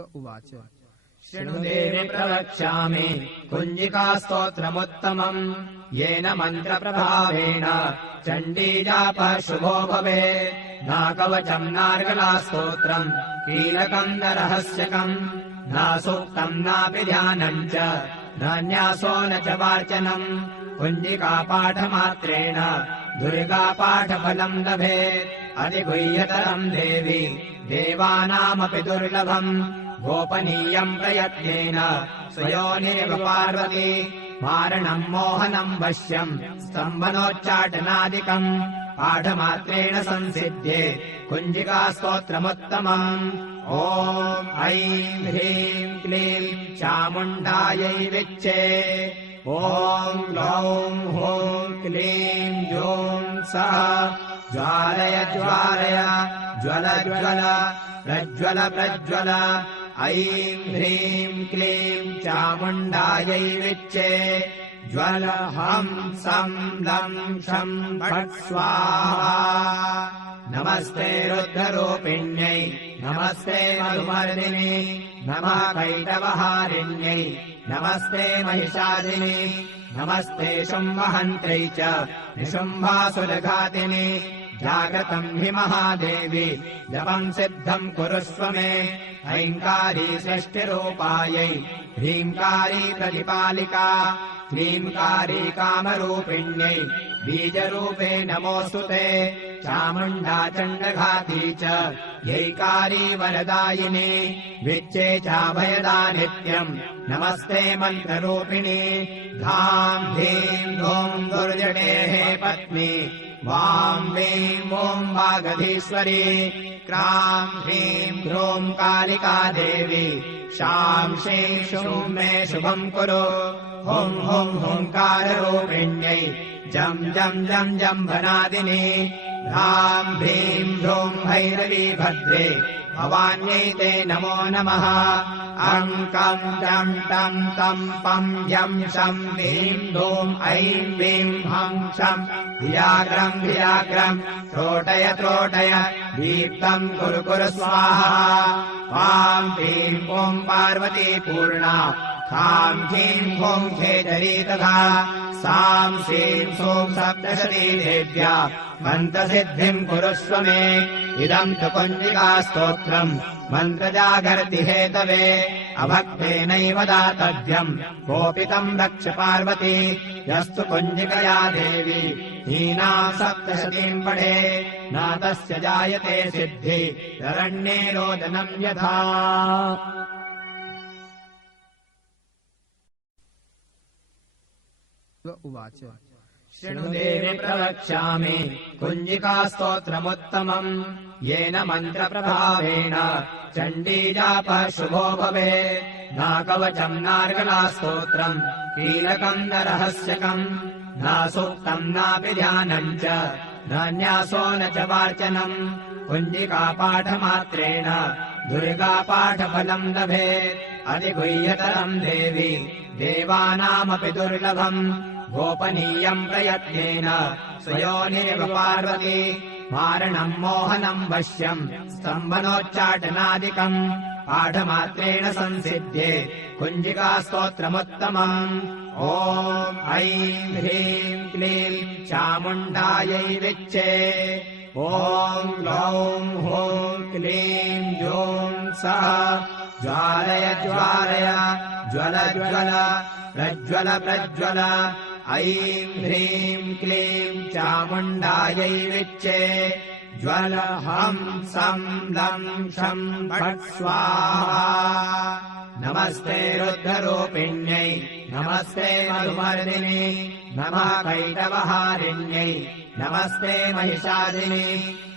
उवाच शृणुदेवि प्रवक्ष्यामि कुञ्जिकास्तोत्रमुत्तमम् येन मन्त्रप्रभावेण चण्डीजापः शुभो भवेत् नाकवचम् नार्गलास्तोत्रम् कीलकम् न रहस्यकम् न सूक्तम् नापि ध्यानम् च न न्यासो न च वार्चनम् कुञ्जिकापाठमात्रेण दुर्गापाठफलम् लभेत् अधिगुह्यतरम् देवि देवानामपि दुर्लभम् गोपनीयम् प्रयत्नेन स्वयोनिव पार्वती मारणम् मोहनम् वश्यम् स्तम्भनोच्चाटनादिकम् पाठमात्रेण संसिध्ये कुञ्जिकास्तोत्रमुत्तमम् ॐ ऐं ह्रीं क्लीं चामुण्डायै विच्चे ॐ ग्लौं हूं क्लीं जूं सः ज्वालय ज्वालय ज्वल ज्वल प्रज्वल प्रज्वल ऐं ह्रीं क्लीं चामुण्डायै विच्चे ज्वल हं सं लं शं फट् स्वाहा नमस्ते रुद्ररूपिण्यै नमस्ते मधुमर्दिनि नमः कैटवहारिण्यै नमस्ते महिषादिनि नमस्ते शुम्भहन्त्रै च निशुम्भासुरघातिनि जागतम् हि महादेवी जपम् सिद्धम् कुरुष्व मे ऐङ्कारी सृष्टिरूपायै ह्रीङ्कारी प्रतिपालिका क्लीङ्कारी कामरूपिण्यै बीजरूपे नमोऽस्तु ते चामुण्डा चण्डघाती च यैकारी वरदायिनी विच्चे चाभयदा नित्यम् नमस्ते मन्त्ररूपिणी धां धीं धूं दुर्जटेः पत्नी वां वीं ॐ वागधीश्वरी क्रां ह्रीं ह्रूं कालिका देवी शां शीं शूं मे शुभम् कुरु हुं हुं हुङ्काररूपिण्यै जं जं जं जम्भनादिनी ह्रां भ्रीं ह्रूं भैरवी भद्रे भवान्यै ते नमो नमः अङ्कं जं तं तं पं जं शं ह्रीं धूं ऐं वीं हं शं धियाग्रं धियाग्रं त्रोटय त्रोटय दीप्तं कुरु कुरु स्वाहा वां ह्रीं ॐ पार्वती पूर्णा खां ह्रीं ॐ खेचरी तथा सां सीं सूं सप्तशती देव्या मन्त्रसिद्धिम् कुरुष्व मे इदम् तु कुञ्जिकास्तोत्रम् मन्त्रजागर्ति हेतवे अभक्तेनैव दातव्यम् गोपितम् रक्ष पार्वती यस्तु कुञ्जिकया देवी हीनाम् सप्तशतीम् पठे न तस्य जायते सिद्धि शरण्ये रोदनम् यथा उवाच शृणुदेवि प्रवक्ष्यामि कुञ्जिकास्तोत्रमुत्तमम् येन मन्त्रप्रभावेण चण्डीजापः शुभो भवेत् नाकवचम् नार्गलास्तोत्रम् कीलकम् न रहस्यकम् न सूक्तम् नापि ध्यानम् च न न्यासो न च वार्चनम् कुञ्जिकापाठमात्रेण दुर्गापाठफलम् लभेत् अधिगुह्यतरम् देवि देवानामपि दुर्लभम् गोपनीयम् प्रयत्नेन स्वयोनिव पार्वती मारणम् मोहनम् वश्यम् स्तम्भनोच्चाटनादिकम् पाठमात्रेण संसिध्ये कुञ्जिकास्तोत्रमुत्तमम् ॐ ऐं ह्रीं क्लीं चामुण्डायै विच्चे ॐ ग्लौं हूं क्लीं जूं सः ज्वालय ज्वालय ज्वल ज्वल प्रज्वल प्रज्वल ऐं ह्रीं क्लीं चामुण्डायै विच्चे ज्वल हं सं लं शं फट् स्वाहा नमस्ते रुद्ररूपिण्यै नमस्ते मधुमर्दिनि नमः कैटवहारिण्यै नमस्ते महिषादिनि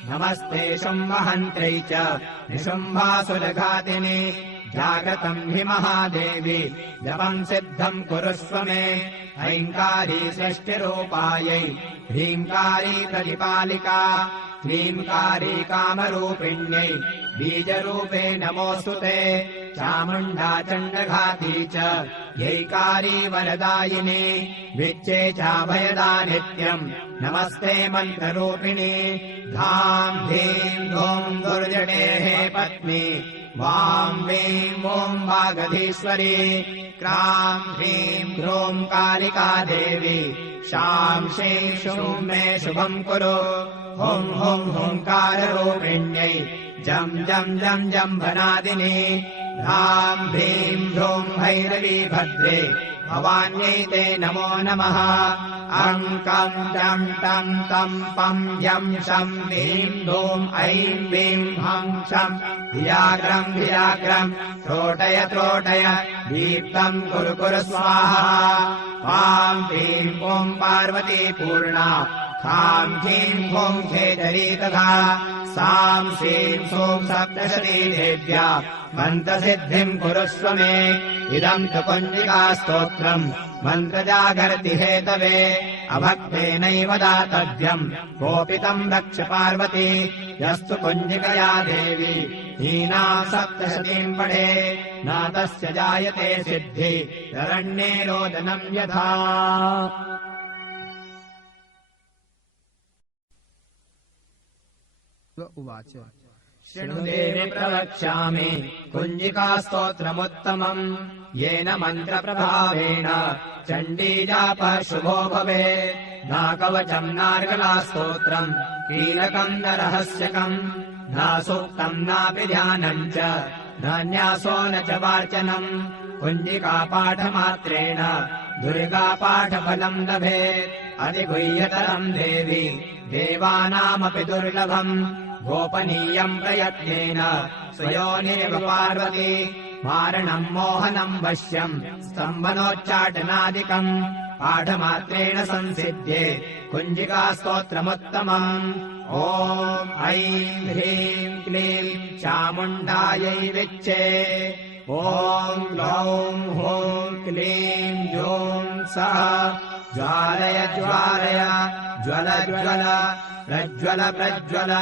नमस्ते शुम्भहन्त्रै च निशुम्भासुरघातिनि जागतम् हि महादेवी जपम् सिद्धम् कुरुष्व मे ऐङ्कारी सृष्टिरूपायै ह्रीङ्कारी प्रतिपालिका क्लीङ्कारी कामरूपिण्यै बीजरूपे नमोऽस्तु ते चामुण्डा चण्डघाती च यैकारी वरदायिनी विच्चे चाभयदा नित्यम् नमस्ते मन्त्ररूपिणी धाम् धीम् धूम् दुर्जटेः पत्नी वाम् वीम् ॐ वागधीश्वरी क्राम् ह्रीम् ह्रूम् कालिका देवी शाम् श्रीम् शूम् मे शुभम् कुरु हुं हुं हुङ्काररूपिण्यै जम् जम् जम् जम्भनादिनी ह्राम् भीम् ह्रूम् भैरवी भद्रे भवान्यै ते नमो नमः अङ्कम् जम् टम् तम् पम् यम् शम् भीम् धूम् ऐम् वीम् हम् शम् धियाग्रम् धियाग्रम् त्रोटय त्रोटय दीप्तम् कुरु कुरु स्वाहा वाम् ह्रीम् ॐ पार्वती पूर्णा खाम् ह्रीम् हुम् खेचरी तथा साम् श्रीम् सूम् सप्तशती देव्या मन्त्रसिद्धिम् कुरुष्व मे इदम् तु कुञ्जिकास्तोत्रम् मन्त्रजागर्ति हेतवे अभक्तेनैव दातव्यम् गोपितम् रक्ष पार्वती यस्तु कुञ्जिकया देवी हीनाम् सप्तशतीम् पठे न तस्य जायते सिद्धि ररण्ये रोदनम् यथा उवाच शृणुदेवि प्रवक्ष्यामि कुञ्जिकास्तोत्रमुत्तमम् येन मन्त्रप्रभावेण चण्डीजापः शुभो भवेत् नाकवचम् नार्गलास्तोत्रम् कीलकम् न रहस्यकम् न सूक्तम् नापि ध्यानम् च न न्यासो न च वार्चनम् कुञ्जिकापाठमात्रेण दुर्गापाठफलम् लभेत् अतिगुह्यतरम् देवी देवानामपि दुर्लभम् गोपनीयम् प्रयत्नेन स्वयोनिरिव पार्वती मारणम् मोहनम् वश्यम् स्तम्भनोच्चाटनादिकम् पाठमात्रेण संसिध्ये कुञ्जिकास्तोत्रमुत्तमम् ॐ ऐं ह्रीं क्लीं चामुण्डायै विच्चे ॐ ग्लौं हूं क्लीं जूं सः ज्वालय ज्वालय ज्वल ज्वल प्रज्वल प्रज्वल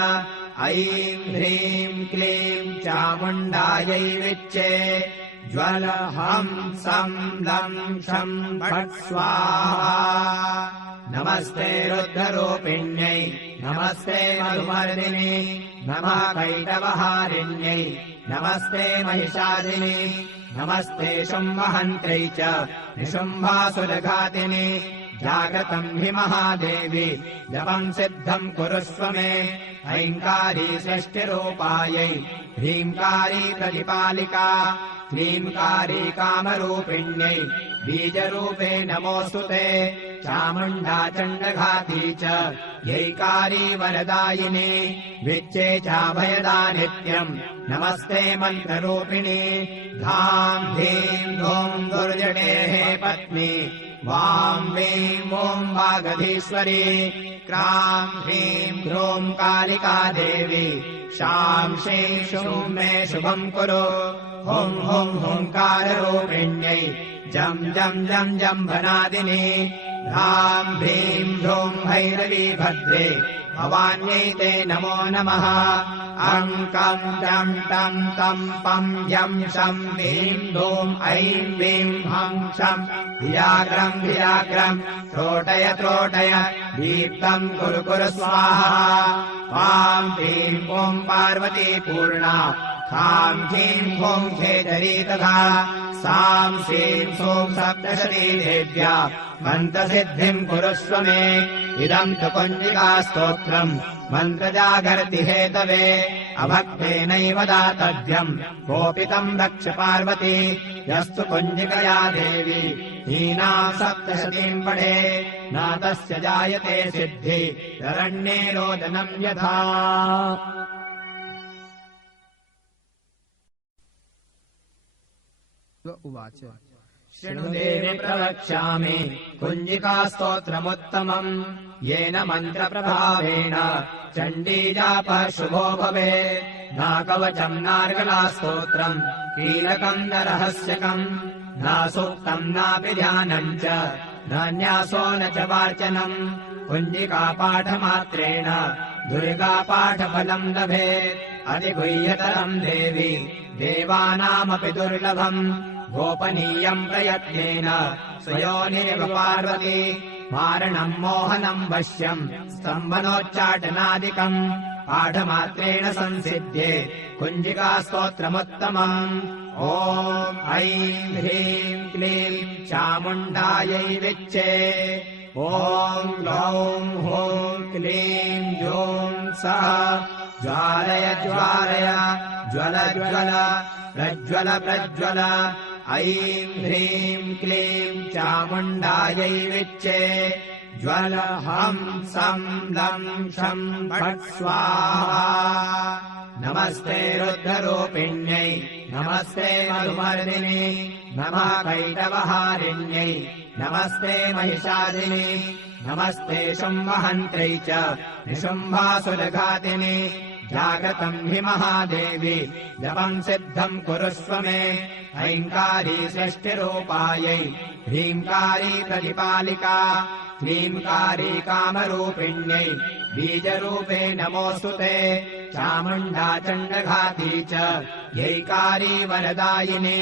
ऐं ह्रीं क्लीं चामुण्डायै विच्चे ज्वल हं सं लं शं फट् स्वाहा नमस्ते रुद्ररूपिण्यै नमस्ते मधुमर्दिनी नमः कैटवहारिण्यै नमस्ते महिषादिनी नमस्ते शुम्भहन्त्रै च निशुम्भासुरघातिनि जागतम् हि महादेवी जपम् सिद्धम् कुरुष्व मे ऐङ्कारी षष्टिरूपायै ह्रीङ्कारी प्रतिपालिका क्लीङ्कारी कामरूपिण्यै बीजरूपे नमोऽस्तु ते चामुण्डा चण्डघाती च यैकारी वरदायिनी विच्चे चाभयदा नित्यम् नमस्ते मन्त्ररूपिणी धाम् धीम् धूम् दुर्जटेः पत्नी वाम् वीम् ॐ वागधीश्वरी क्राम् ह्रीम् ह्रूम् कालिका देवी शाम् श्रीम् शूम् मे शुभम् कुरु हुं हुं हुङ्काररूपिण्यै जम् जम् जम् जम्भनादिनी ह्राम् भीम् ह्रूम् भैरवी भद्रे भवान्यै ते नमो नमः अङ्कम् जम् टम् तम् पम् यम् शम् भीम् धूम् ऐम् वीम् हम् शम् धियाग्रम् धियाग्रम् त्रोटय त्रोटय दीप्तम् कुरु कुरु स्वाहा वाम् ह्रीम् ॐ पार्वती पूर्णा खाम् ह्रीम् हुं खेचरी तथा साम् श्रीम् सूम् सप्तशती देव्या मन्त्रसिद्धिम् कुरुष्व मे इदम् तु कुञ्जिकास्तोत्रम् मन्त्रजागर्ति हेतवे अभक्तेनैव दातव्यम् गोपितम् रक्ष पार्वती यस्तु कुञ्जिकया देवी हीनाम् सप्तशतीम् पठे न तस्य जायते सिद्धि ररण्ये रोदनम् यथा उवाच शृणुदेवि प्रवक्ष्यामि कुञ्जिकास्तोत्रमुत्तमम् येन मन्त्रप्रभावेण चण्डीजापः शुभो भवेत् नाकवचम् नार्गलास्तोत्रम् कीलकम् न रहस्यकम् न सूक्तम् नापि ध्यानम् च न न्यासो न च वार्चनम् कुञ्जिकापाठमात्रेण दुर्गापाठफलम् लभेत् अतिगुह्यतरम् देवी देवानामपि दुर्लभम् गोपनीयम् प्रयत्नेन स्वयोनिरिव पार्वती मारणम् मोहनम् वश्यम् स्तम्भनोच्चाटनादिकम् पाठमात्रेण संसिध्ये कुञ्जिकास्तोत्रमुत्तमम् ॐ ऐं ह्रीं क्लीं चामुण्डायै विच्चे ॐ ग्लौं हूं क्लीं जूं सः ज्वालय ज्वालय ज्वल ज्वल प्रज्वल प्रज्वल ऐं ह्रीं क्लीं चामुण्डायै विच्चे ज्वल हं सं लं शं फट् स्वाहा नमस्ते रुद्ररूपिण्यै नमस्ते मधुमर्दिनी नमः कैटवहारिण्यै नमस्ते महिषादिनी नमस्ते शुम्भहन्त्रै च निशुम्भासुरघातिनि जागतम् हि महादेवी जपम् सिद्धम् कुरुष्व मे ऐङ्कारी सृष्टिरूपायै ह्रीङ्कारी प्रतिपालिका क्लीङ्कारी कामरूपिण्यै बीजरूपे नमोऽस्तु ते चामुण्डा चण्डघाती च यैकारी वरदायिनी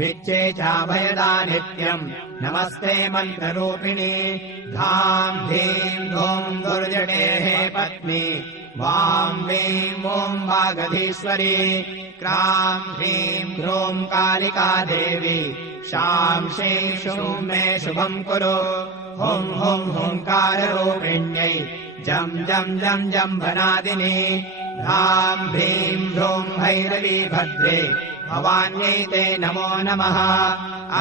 विच्चे चाभयदा नित्यम् नमस्ते मन्त्ररूपिणी धां धीं धूं दुर्जटेः पत्नी वां वीं ॐ वागधीश्वरी क्रां ह्रीं ह्रूं कालिका देवी शां श्रीं शूं मे शुभम् कुरु हुं हुं हुङ्काररूपिण्यै जं जं जं जम्भनादिनी ह्रां भीं ह्रूं भैरवी भद्रे भवान्यै ते नमो नमः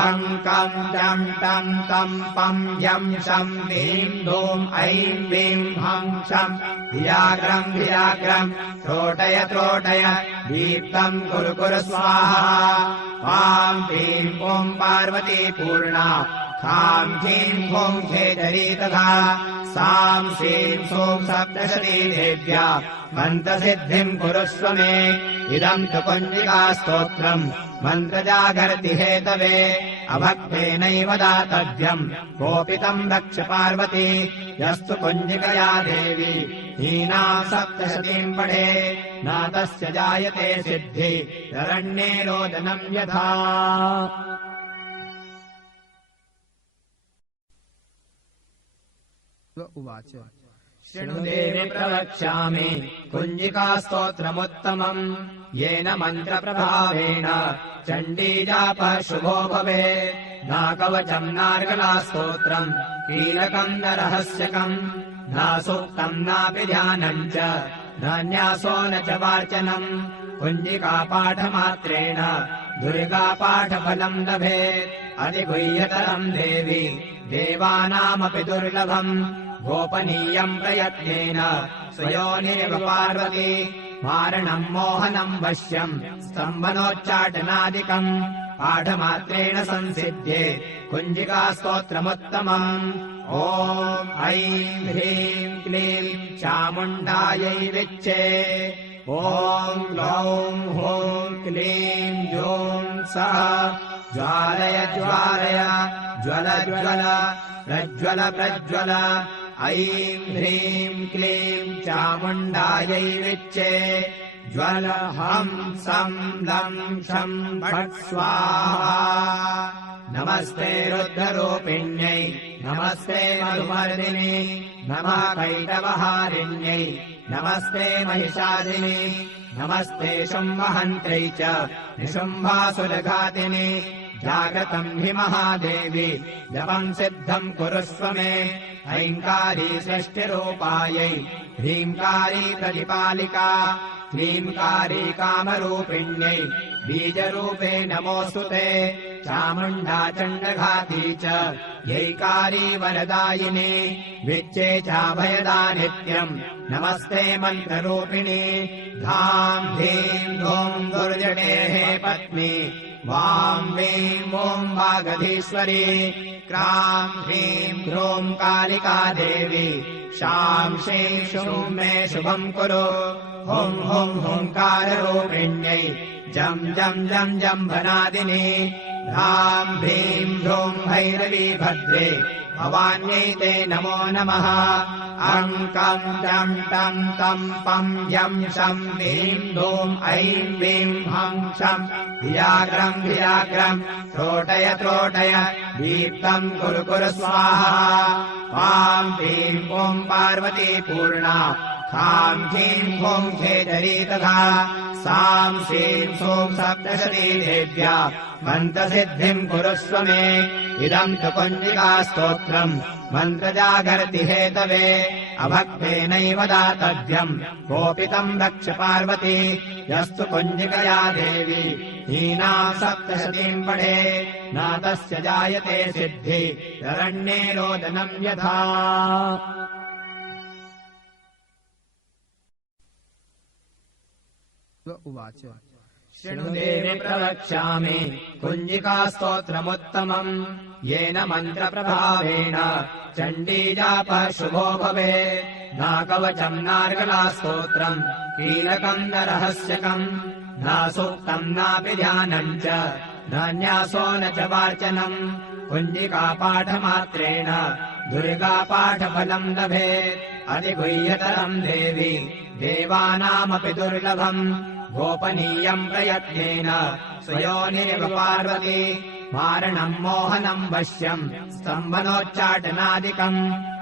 अङ्कं जं तं तं पं जं शं ह्रीं धूं ऐं वीं हं शं धियाग्रं धियाग्रं त्रोटय त्रोटय दीप्तं कुरु कुरु स्वाहा वां ह्रीं ॐ पार्वती पूर्णा खां ह्रीं ॐ खेचरी तथा सां श्रीं सों सप्तशती देव्या मन्त्रसिद्धिम् कुरुष्व मे इदम् तु कुञ्जिकास्तोत्रम् मन्त्रजागर्ति हेतवे अभक्तेनैव दातव्यम् गोपितम् रक्ष पार्वती यस्तु कुञ्जिकया देवी हीनाम् सप्तशतीम् पठे न तस्य जायते सिद्धि ररण्ये रोदनम् यथा उवाच शृणुदेवि प्रवक्ष्यामि कुञ्जिकास्तोत्रमुत्तमम् येन मन्त्रप्रभावेण चण्डीजापः शुभो भवेत् नाकवचम् नार्गलास्तोत्रम् कीलकम् न रहस्यकम् न सूक्तम् नापि ध्यानम् च न न्यासो न च वार्चनम् कुञ्जिकापाठमात्रेण दुर्गापाठफलम् लभेत् अतिगुह्यतरम् देवि देवानामपि दुर्लभम् गोपनीयम् प्रयत्नेन स्वयोनिरिव पार्वती मारणम् मोहनम् वश्यम् स्तम्भनोच्चाटनादिकम् पाठमात्रेण संसिध्ये कुञ्जिकास्तोत्रमुत्तमम् ॐ ऐं ह्रीं क्लीं चामुण्डायै विच्चे ॐ ग्लौं हूं क्लीं जूं सः ज्वालय ज्वालय ज्वल ज्वल प्रज्वल प्रज्वल ऐं ह्रीं क्लीं चामुण्डायै विच्चे ज्वल हं सं लं शं फट् स्वाहा नमस्ते रुद्ररूपिण्यै नमस्ते मधुमर्दिनी नमः कैटवहारिण्यै नमस्ते महिषादिनी नमस्ते शुम्भहन्त्रै च निशुम्भासुरघातिनि जागतम् हि महादेवी जपम् सिद्धम् कुरुष्व मे ऐङ्कारी सृष्टिरूपायै ह्रीङ्कारी प्रतिपालिका क्लीङ्कारी कामरूपिण्यै बीजरूपे नमोऽस्तु ते चामुण्डा चण्डघाती च यैकारी वरदायिनी विच्चे चाभयदा नित्यम् नमस्ते मन्त्ररूपिणी धां धीं धूं दुर्जटेः पत्नी वां वीं ॐ वागधीश्वरी क्रां ह्रीं ह्रूं कालिका देवी शां श्रीं शूं मे शुभम् कुरु हुं हुं हुङ्काररूपिण्यै जं जं जं जम्भनादिनी ह्रां भीं ह्रूं भैरवी भद्रे भवान्यै ते नमो नमः अङ्कं जं तं तं पं यं शं ह्रीं धूं ऐं वीं हं शं धियाग्रं त्रोटय दीप्तं कुरु स्वाहा वां ह्रीं ॐ पार्वती पूर्णा खां ह्रीं ॐ खेचरी तथा सां श्रीं सों सप्तशती देव्या मन्त्रसिद्धिं कुरुष्व मे इदं तु कुञ्जिकास्तोत्रम् मन्त्रजागर्ति हेतवे अभक्तेनैव दातव्यम् गोपितम् रक्ष पार्वती यस्तु कुञ्जिकया देवी हीनां सप्तशतीम् पठे न तस्य जायते सिद्धि शरण्ये रोदनम् यथा उवाच शृणुदेवि प्रवक्ष्यामि कुञ्जिकास्तोत्रमुत्तमम् येन मन्त्रप्रभावेण चण्डीजापः शुभो भवेत् नाकवचम् नार्गलास्तोत्रम् कीलकम् न रहस्यकम् न सूक्तम् नापि ध्यानम् च न न्यासो न च वार्चनम् कुञ्जिकापाठमात्रेण दुर्गापाठफलम् लभेत् अतिगुह्यतरम् देवि देवानामपि दुर्लभम् गोपनीयम् प्रयत्नेन स्वयोनिरिव पार्वती मारणम् मोहनम् वश्यम् स्तम्भनोच्चाटनादिकम्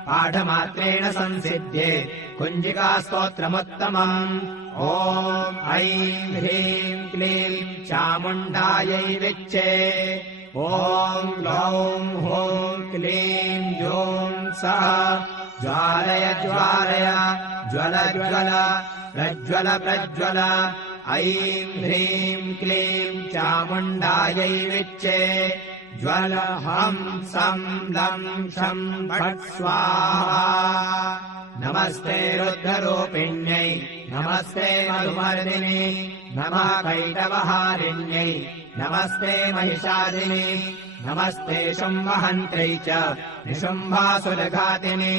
पाठमात्रेण संसिध्ये कुञ्जिकास्तोत्रमुत्तमम् ॐ ऐं ह्रीं क्लीं चामुण्डायै विच्चे ॐ ग्लौं हूं क्लीं जूं सः ज्वालय ज्वल प्रज्वल ऐं ह्रीं क्लीं चामुण्डायै विच्चे ज्वल हं सं लं शं फट् स्वाहा नमस्ते रुद्ररूपिण्यै नमस्ते मधुमर्दिनी नमः कैटवहारिण्यै नमस्ते महिषादिनी नमस्ते शुम्भहन्त्रै च निशुम्भासुरघातिनि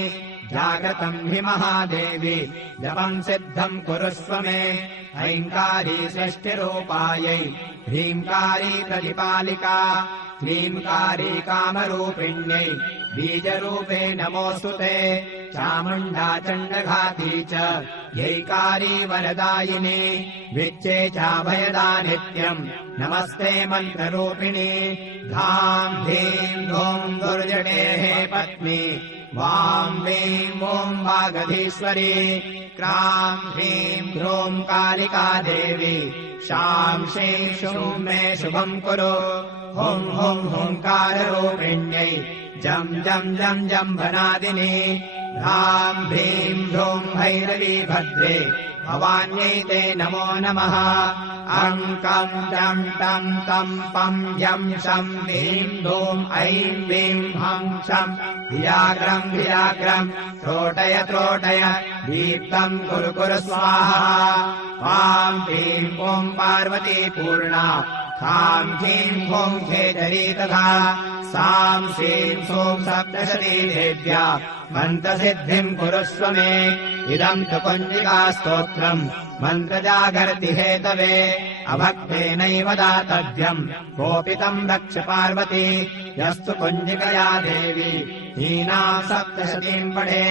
जागतम् हि महादेवी जपम् सिद्धम् कुरुष्व मे ऐङ्कारी षष्ठिरूपायै ह्रीङ्कारी प्रतिपालिका क्लीङ्कारी कामरूपिण्यै बीजरूपे नमोऽस्तु ते चामुण्डा चण्डघाती च यैकारी वरदायिनी विच्चे चाभयदा नित्यम् नमस्ते मन्त्ररूपिणी धां धीं धूं दुर्जटेः पत्नी वां वीं ॐ वागधीश्वरी क्रां ह्रीं ह्रूं कालिका देवी शां श्रीं शूं मे शुभम् कुरु हुं हुं हुङ्काररूपिण्यै जं जं जं जम्भनादिनी ह्रां भीं ह्रूं भैरवी भद्रे भवान्यै ते नमो नमः अङ्कं जं तं तं पं यं शं ह्रीं धूं ऐं वीं हं शं धियाग्रं त्रोटय दीप्तं कुरु स्वाहा वां ह्रीं ॐ पार्वती पूर्णा खां ह्रीं ॐ खेचरी तथा सां श्रीं सों सप्तशती देव्या मन्त्रसिद्धिम् कुरुष्व मे इदं तु कुञ्जिकास्तोत्रम् मन्त्रजागर्ति हेतवे अभक्तेनैव दातव्यम् गोपितम् रक्ष पार्वती यस्तु कुञ्जिकया देवी हीनां सप्तशतीम् पठे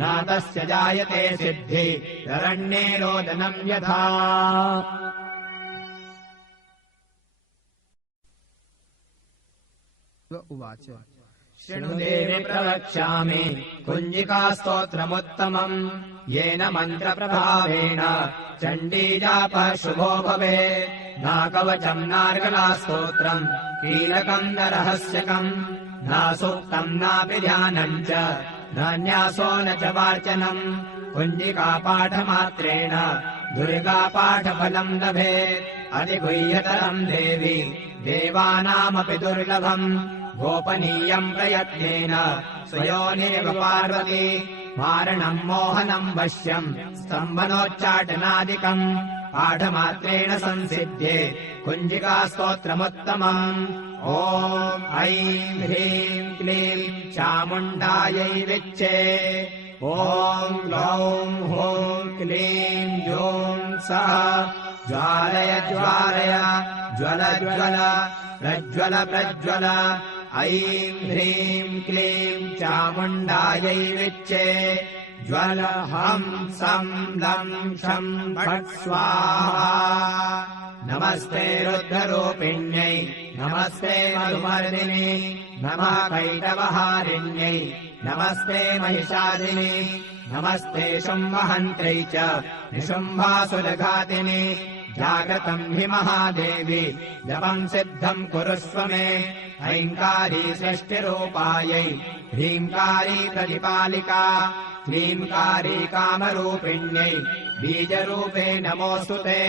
न तस्य जायते सिद्धि शरण्ये रोदनम् यथा उवाच शृणुदेवि प्रवक्ष्यामि कुञ्जिकास्तोत्रमुत्तमम् येन मन्त्रप्रभावेण चण्डीजापः शुभो भवेत् नाकवचम् नार्गलास्तोत्रम् कीलकम् न रहस्यकम् न सूक्तम् नापि ध्यानम् च न न्यासो न च वार्चनम् कुञ्जिकापाठमात्रेण दुर्गापाठफलम् लभेत् अतिगुह्यतरम् देवि देवानामपि दुर्लभम् गोपनीयम् प्रयत्नेन स्वयोनिरिव पार्वती मारणम् मोहनम् वश्यम् स्तम्भनोच्चाटनादिकम् पाठमात्रेण संसिध्ये कुञ्जिकास्तोत्रमुत्तमम् ॐ ऐं ह्रीं क्लीं चामुण्डायै विच्चे ॐ ग्लौं हूं क्लीं जूं सः ज्वालय प्रज्वल ऐं ह्रीं क्लीं चामुण्डायै विच्चे ज्वल हं सं लं शं फट् स्वाहा नमस्ते रुद्ररूपिण्यै नमस्ते मधुमर्दिनि नमः कैटवहारिण्यै नमस्ते महिषादिनि नमस्ते शुम्भहन्त्रै च निशुम्भासुरघातिनि जागतम् हि महादेवी जपम् सिद्धम् कुरुष्व मे ऐङ्कारी सृष्टिरूपायै ह्रीङ्कारी प्रतिपालिका क्लीङ्कारी कामरूपिण्यै बीजरूपे नमोऽस्तु ते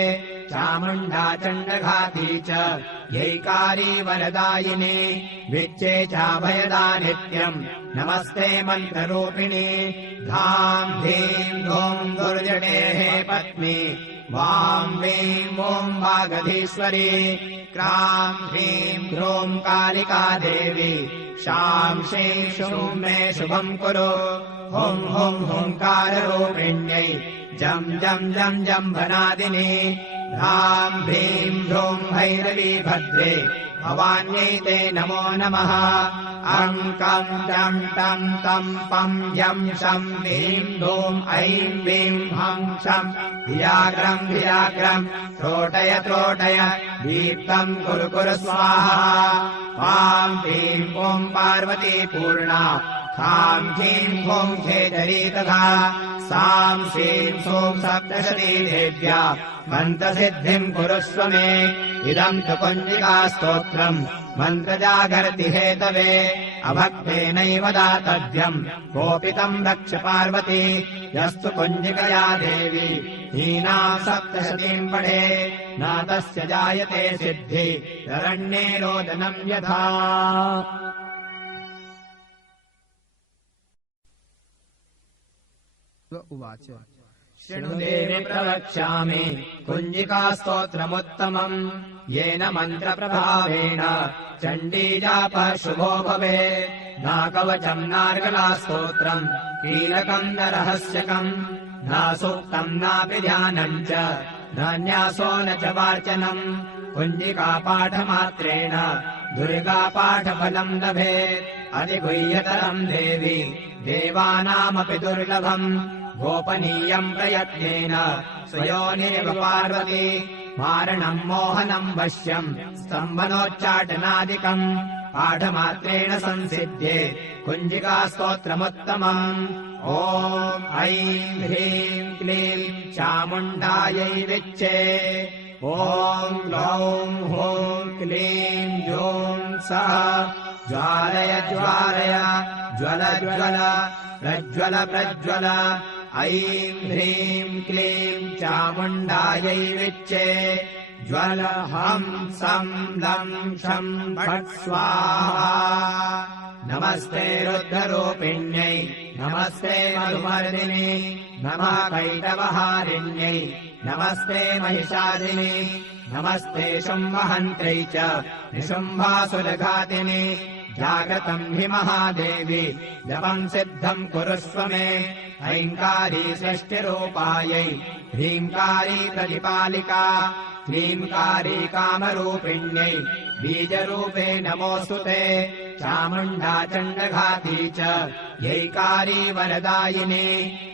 चामुण्डा चण्डघाती च यैकारी वरदायिनी विच्चे चाभयदा नित्यम् नमस्ते मन्त्ररूपिणी धां धीं धूं दुर्जटेः पत्नी वां वीं ॐ वागधीश्वरी क्रां ह्रीं ह्रूं कालिका देवी शां शीं शूं मे शुभम् कुरु हुं हुं हुङ्काररूपिण्यै जं जं जं जम्भनादिनी ह्रां भीं ह्रूं भैरवी भद्रे भवान्यै ते नमो नमः अं कं जं तं तं पं यं शं ह्रीं धूं ऐं वीं हं शं धियाग्रं त्रोटय दीप्तं कुरु कुरु स्वाहा वां ह्रीं ॐ पार्वती पूर्णा खां ह्रीं हुं खेचरी तथा सां श्रीं सूं सप्तशती देव्या मन्त्रसिद्धिम् कुरुष्व मे इदम् तु कुञ्जिकास्तोत्रम् मन्त्रजागर्ति हेतवे अभक्तेनैव दातव्यम् गोपितम् रक्ष पार्वती यस्तु कुञ्जिकया देवी हीनाम् सप्तशतीम् पठे न तस्य जायते सिद्धि शरण्ये रोदनम् यथा उवाच शृणुदेवि प्रवक्ष्यामि कुञ्जिकास्तोत्रमुत्तमम् येन मन्त्रप्रभावेण चण्डीजापः शुभो भवेत् न कवचम् नार्गलास्तोत्रम् कीलकम् न रहस्यकम् न सूक्तम् नापि ध्यानम् च न न्यासो न च वार्चनम् कुञ्जिकापाठमात्रेण दुर्गापाठफलम् लभेत् अतिगुह्यतरम् देवी देवानामपि दुर्लभम् गोपनीयम् प्रयत्नेन स्वयोनिरिव पार्वती मारणम् मोहनम् वश्यम् स्तम्भनोच्चाटनादिकम् पाठमात्रेण संसिध्ये कुञ्जिकास्तोत्रमुत्तमम् ॐ ऐं ह्रीं क्लीं चामुण्डायै विच्चे ॐ ग्लौं हूं क्लीं जूं सः ज्वालय ज्वल प्रज्वल ऐं ह्रीं क्लीं चामुण्डायै विच्चे ज्वल हं सं लं शं फट् स्वाहा नमस्ते रुद्ररूपिण्यै नमस्ते मधुमर्दिनि नमः कैटवहारिण्यै नमस्ते महिषादिनि नमस्ते शुम्भहन्त्रै च निशुम्भासुरघातिनि जागतम् हि महादेवी जपम् सिद्धम् कुरुष्व मे ऐङ्कारी सृष्टिरूपायै ह्रीङ्कारी प्रतिपालिका क्लीङ्कारी कामरूपिण्यै बीजरूपे नमोऽस्तु ते चामुण्डा चण्डघाती च यैकारी वरदायिनी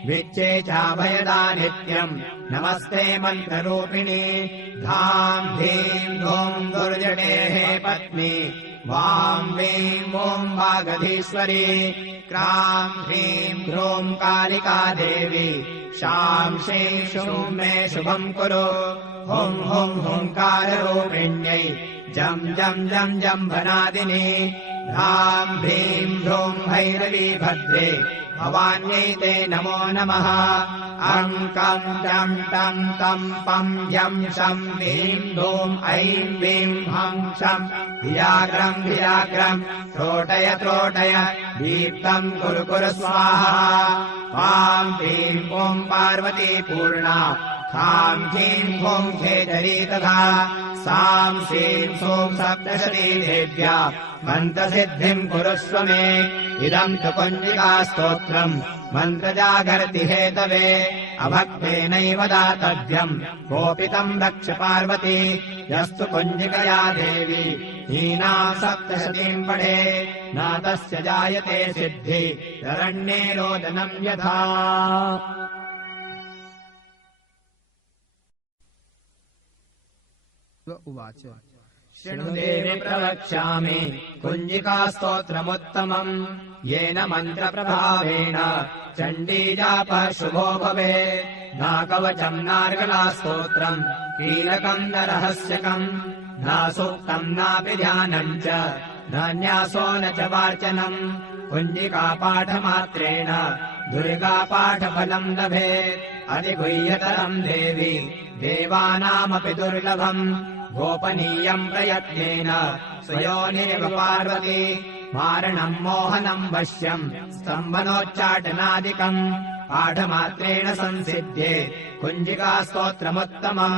विच्चे चाभयदा नित्यम् नमस्ते मन्त्ररूपिणी धां धीं धूं दुर्जटेः पत्नी वां वीं ॐ वागधीश्वरी क्रां ह्रीं ह्रूं कालिका देवी शां शीं शूं मे शुभम् कुरु हुं हुं हुङ्काररूपिण्यै जं जं जं जम्भनादिनि ह्रां भीं ह्रूं भैरवी भद्रे भवान्यै ते नमो नमः अं कं जं तं तं पं यं शं ह्रीं धूं ऐं वीं हं शं धियाग्रं त्रोटय दीप्तं कुरु कुरु स्वाहा वां ह्रीं ॐ पार्वती पूर्णा खां ह्रीं हुं खेचरी तथा सां श्रीं सूं सप्तशती देव्या मन्त्रसिद्धिम् कुरुष्व मे इदम् तु कुञ्जिकास्तोत्रम् मन्त्रजागर्ति हेतवे अभक्तेनैव दातव्यम् गोपितम् रक्ष पार्वती यस्तु कुञ्जिकया देवी हीना सप्तशतीम् पठे न तस्य जायते सिद्धि शरण्ये रोदनम् यथा उवाच शृणुदेवि प्रवक्ष्यामि कुञ्जिकास्तोत्रमुत्तमम् येन मन्त्रप्रभावेण चण्डीजापः शुभो भवेत् नाकवचम् नार्गलास्तोत्रम् कीलकम् न रहस्यकम् न सूक्तम् नापि ध्यानम् च न न्यासो न च वार्चनम् कुञ्जिकापाठमात्रेण दुर्गापाठफलम् लभेत् अतिगुह्यतरम् देवि देवानामपि दुर्लभम् गोपनीयम् प्रयत्नेन स्वयोनिरिव पार्वती मारणम् मोहनम् वश्यम् स्तम्भनोच्चाटनादिकम् पाठमात्रेण संसिध्ये कुञ्जिकास्तोत्रमुत्तमम्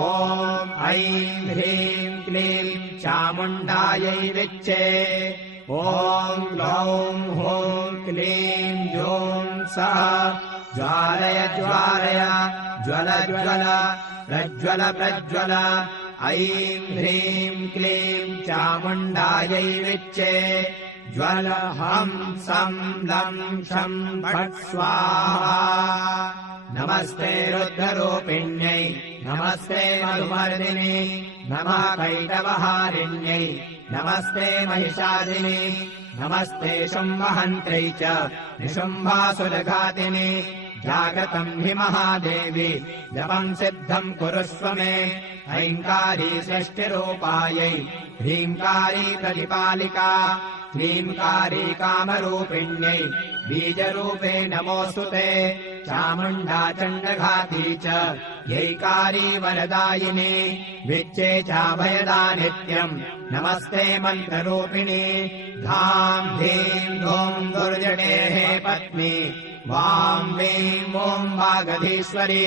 ॐ ऐं ह्रीं क्लीं चामुण्डायै विच्चे ॐ ग्लौं हूं क्लीं जूं सः ज्वालय ज्वालय ज्वल ज्वल प्रज्वल प्रज्वल ऐं ह्रीं क्लीं चामुण्डायै विच्चे ज्वल हं सं लं शं फट् स्वाहा नमस्ते रुद्ररूपिण्यै नमस्ते मधुमर्दिनि नमः कैटवहारिण्यै नमस्ते महिषादिनि नमस्ते शुम्भहन्त्रै च निशुम्भासुरघातिनि जागतम् हि महादेवी जपम् सिद्धम् कुरुष्व मे ऐङ्कारी षष्टिरूपायै ह्रीङ्कारी प्रतिपालिका क्लीङ्कारी कामरूपिण्यै बीजरूपे नमोऽस्तु ते चामुण्डा चण्डघाती च यैकारी वरदायिनी विच्चे चाभयदा नित्यम् नमस्ते मन्त्ररूपिणी धाम् धीम् धूम् दुर्जटेः पत्नी वां वीं ॐ वागधीश्वरी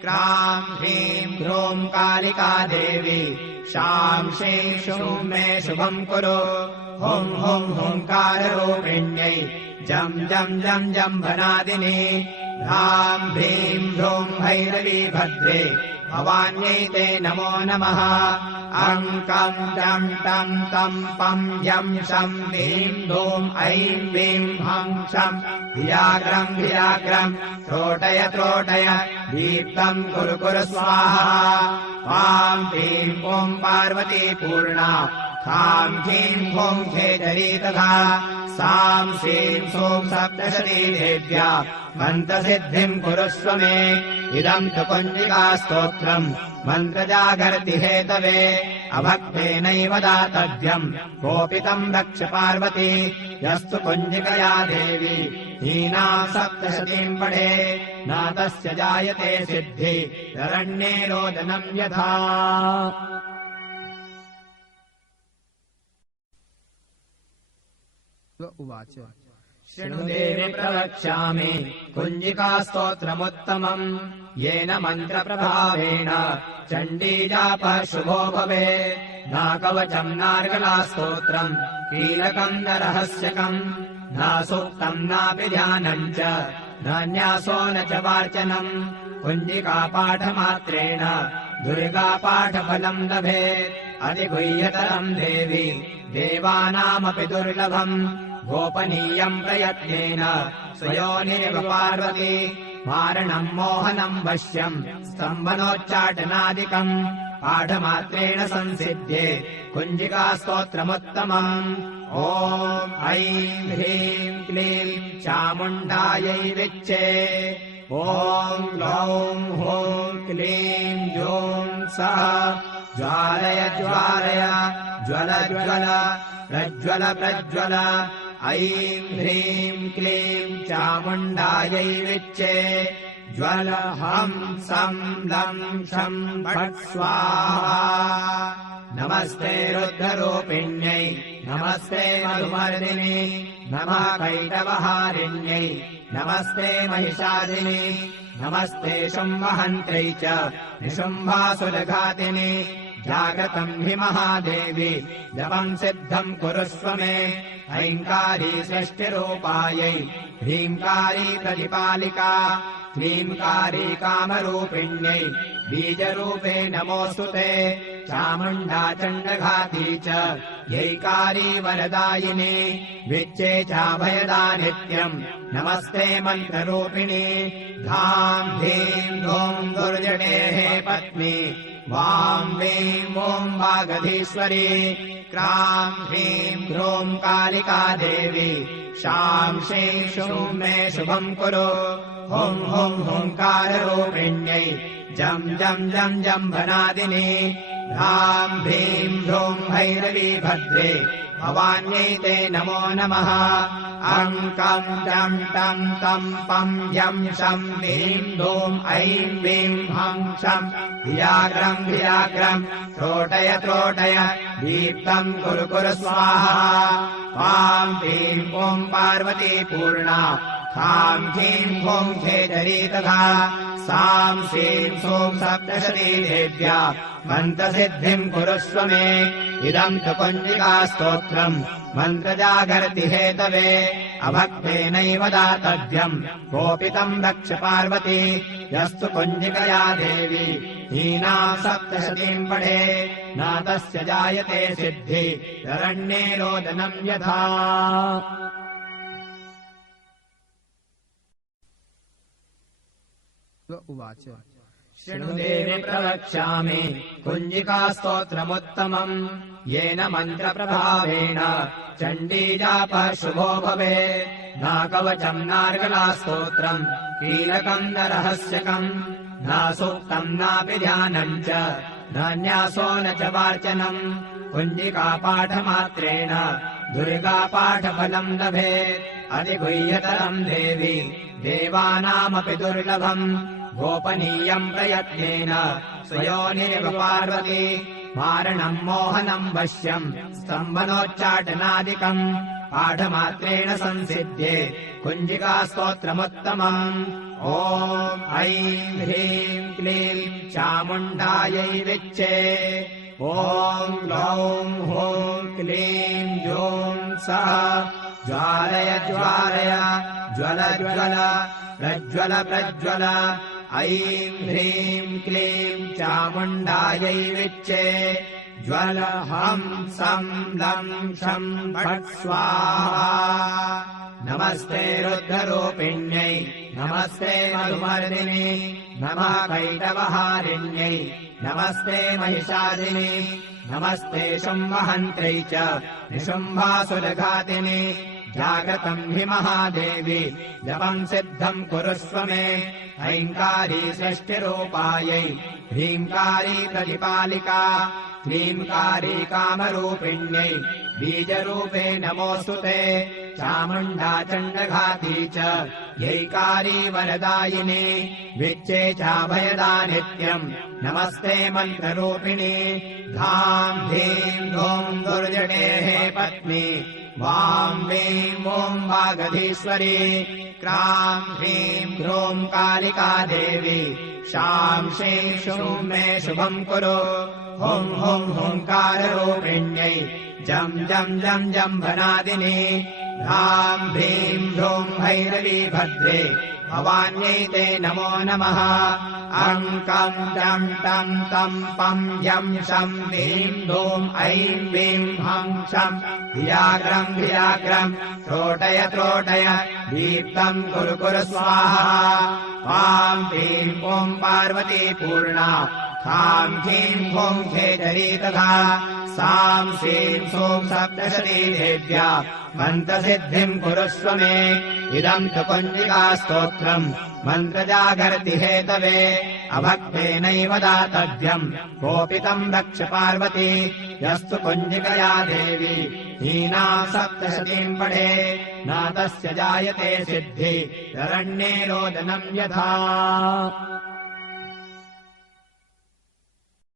क्रां ह्रीं ह्रूं कालिका देवी शां शीं शूं मे शुभम् कुरु हुं हुं हुङ्काररूपिण्यै जं जं जं जम्भनादिनी ह्रां भ्रीं ह्रूं भैरवी भद्रे भवान्यै ते नमो नमः अङ्कं जं तं तं पं यं शं ह्रीं धूं ऐं वीं हं शं धियाग्रम् धियाग्रम् त्रोटय त्रोटय दीप्तम् कुरु कुरु स्वाहा वां ह्रीं ॐ पार्वती पूर्णा खां ह्रीं ॐ खेचरी तथा सां श्रीं सूं सप्तशती देव्या मन्त्रसिद्धिम् कुरुष्व मे इदम् तु कुञ्जिकास्तोत्रम् मन्त्रजागर्ति हेतवे अभक्तेनैव दातव्यम् गोपितम् रक्ष पार्वती यस्तु कुञ्जिकया देवी हीना सप्तशतीम् पठे न तस्य जायते सिद्धि शरण्ये रोदनम् यथा उवाच शृणुदेवि प्रवक्ष्यामि कुञ्जिकास्तोत्रमुत्तमम् येन मन्त्रप्रभावेण चण्डीजापः शुभो भवेत् नाकवचम् नार्गलास्तोत्रम् कीलकम् न रहस्यकम् न सूक्तम् नापि ध्यानम् च न न्यासो न च वार्चनम् कुञ्जिकापाठमात्रेण दुर्गापाठफलम् लभेत् अतिगुह्यतरम् देवि देवानामपि दुर्लभम् गोपनीयम् प्रयत्नेन स्वयोनिरिव पार्वती मारणम् मोहनम् वश्यम् स्तम्भनोच्चाटनादिकम् पाठमात्रेण संसिध्ये कुञ्जिकास्तोत्रमुत्तमम् ॐ ऐं ह्रीं क्लीं चामुण्डायै विच्चे ॐ ग्लौं हूं क्लीं जूं सः ज्वालय ज्वालय ज्वल ज्वल प्रज्वल प्रज्वल ऐं ह्रीं क्लीं चामुण्डायै विच्चे ज्वल हं सं लं शं फट् स्वाहा नमस्ते रुद्ररूपिण्यै नमस्ते मधुमर्दिनि नमः कैटवहारिण्यै नमस्ते महिषादिनि नमस्ते शुम्भहन्त्रै च निशुम्भासुरघातिनि जागतम् हि महादेवी जपम् सिद्धम् कुरुष्व मे ऐङ्कारी षष्टिरूपायै ह्रीङ्कारी प्रतिपालिका क्लींकारी कामरूपिण्यै बीजरूपे नमोऽस्तु ते चामुण्डा चण्डघाती च यैकारी वरदायिनी विच्चे चाभयदा नित्यम् नमस्ते मन्त्ररूपिणी धाम् धीम् धूम् दुर्जटेः पत्नी वाम् वीम् ॐ वागधीश्वरी क्राम् ह्रीम् ह्रूम् कालिका देवी शाम् श्रीं शूं मे शुभम् कुरु हुं हुं हुङ्काररूपिण्यै जम् जम् जम् जम्भनादिनी ह्राम् भीम् ह्रूम् भैरवी भद्रे भवान्यै ते नमो नमः अङ्कम् जम् टम् तम् पम् यम् शम् ह्रीम् धूम् ऐम् वीम् हम् शम् धियाग्रम् धियाग्रम् त्रोटय त्रोटय दीप्तम् कुरु कुरु स्वाहा वाम् ह्रीम् ॐ पार्वती पूर्णा खाम् ह्रीम् ॐ खेचरी तथा साम् श्रीम् सोम् सप्तशती देव्या मन्त्रसिद्धिम् कुरुष्व मे इदम् तु कुञ्जिकास्तोत्रम् मन्त्रजागर्ति हेतवे अभक्तेनैव दातव्यम् गोपितम् रक्ष पार्वती यस्तु कुञ्जिकया देवी हीनाम् सप्तशतीम् पठे न तस्य जायते सिद्धि शरण्ये रोदनम् यथा उवाच शृणुदेवि प्रवक्ष्यामि कुञ्जिकास्तोत्रमुत्तमम् येन मन्त्रप्रभावेण चण्डीजापः शुभो भवेत् नाकवचम् नार्गलास्तोत्रम् कीलकम् न रहस्यकम् न सूक्तम् नापि ध्यानम् च न न्यासो न च वार्चनम् कुञ्जिकापाठमात्रेण दुर्गापाठफलम् लभेत् अधिगुह्यतरम् देवी देवानामपि दुर्लभम् गोपनीयम् प्रयत्नेन स्वयोनिरिव पार्वती मारणम् मोहनम् वश्यम् स्तम्भनोच्चाटनादिकम् पाठमात्रेण संसिध्ये कुञ्जिकास्तोत्रमुत्तमम् ॐ ऐं ह्रीं क्लीं चामुण्डायै विच्चे ॐ ग्लौं हूं क्लीं जूं सः ज्वालय ज्वालय ज्वल ज्वल प्रज्वल प्रज्वल ऐं ह्रीं क्लीं चामुण्डायै विच्चे ज्वल हं सं लं शं फट् स्वाहा नमस्ते रुद्ररूपिण्यै नमस्ते मधुमर्दिनी नमः कैटवहारिण्यै नमस्ते महिषादिनी नमस्ते शुम्भहन्त्रै च निशुम्भासुरघातिनि जागतम् हि महादेवी जपम् सिद्धम् कुरुष्व मे ऐङ्कारी षष्ठिरूपायै ह्रीङ्कारी प्रतिपालिका क्लींकारी कामरूपिण्यै बीजरूपे नमोऽस्तु ते चामुण्डा चण्डघाती च यैकारी वरदायिनी विच्चे चाभयदा नित्यम् नमस्ते मन्त्ररूपिणी धाम् धीम् धूम् दुर्जटेः पत्नी वाम् वीम् ॐ वागधीश्वरी क्राम् ह्रीम् ह्रूम् कालिका देवी शाम् श्रीं शूं मे शुभम् कुरु हुं हुं हुङ्काररूपिण्यै जम् जम् जम् जम्भनादिनी ह्राम् भीम् ह्रूम् भैरवी भद्रे भवान्यै ते नमो नमः अङ्कम् जम् टम् तम् पम् यम् शम् ह्रीम् धूम् ऐम् वीम् हम् शम् धियाग्रम् धियाग्रम् त्रोटय त्रोटय दीप्तम् कुरु कुरु स्वाहा वाम् ह्रीम् ॐ पार्वती पूर्णा खाम् ह्रीम् ॐ खेचरी तथा साम् श्रीम् सोम् सप्तशती देव्या मन्त्रसिद्धिम् कुरुष्व मे इदम् तु कुञ्जिकास्तोत्रम् मन्त्रजागर्ति हेतवे अभक्तेनैव दातव्यम् गोपितम् रक्ष पार्वती यस्तु कुञ्जिकया देवी हीनाम् सप्तशतीम् पठे न तस्य जायते सिद्धि शरण्ये रोदनम् यथा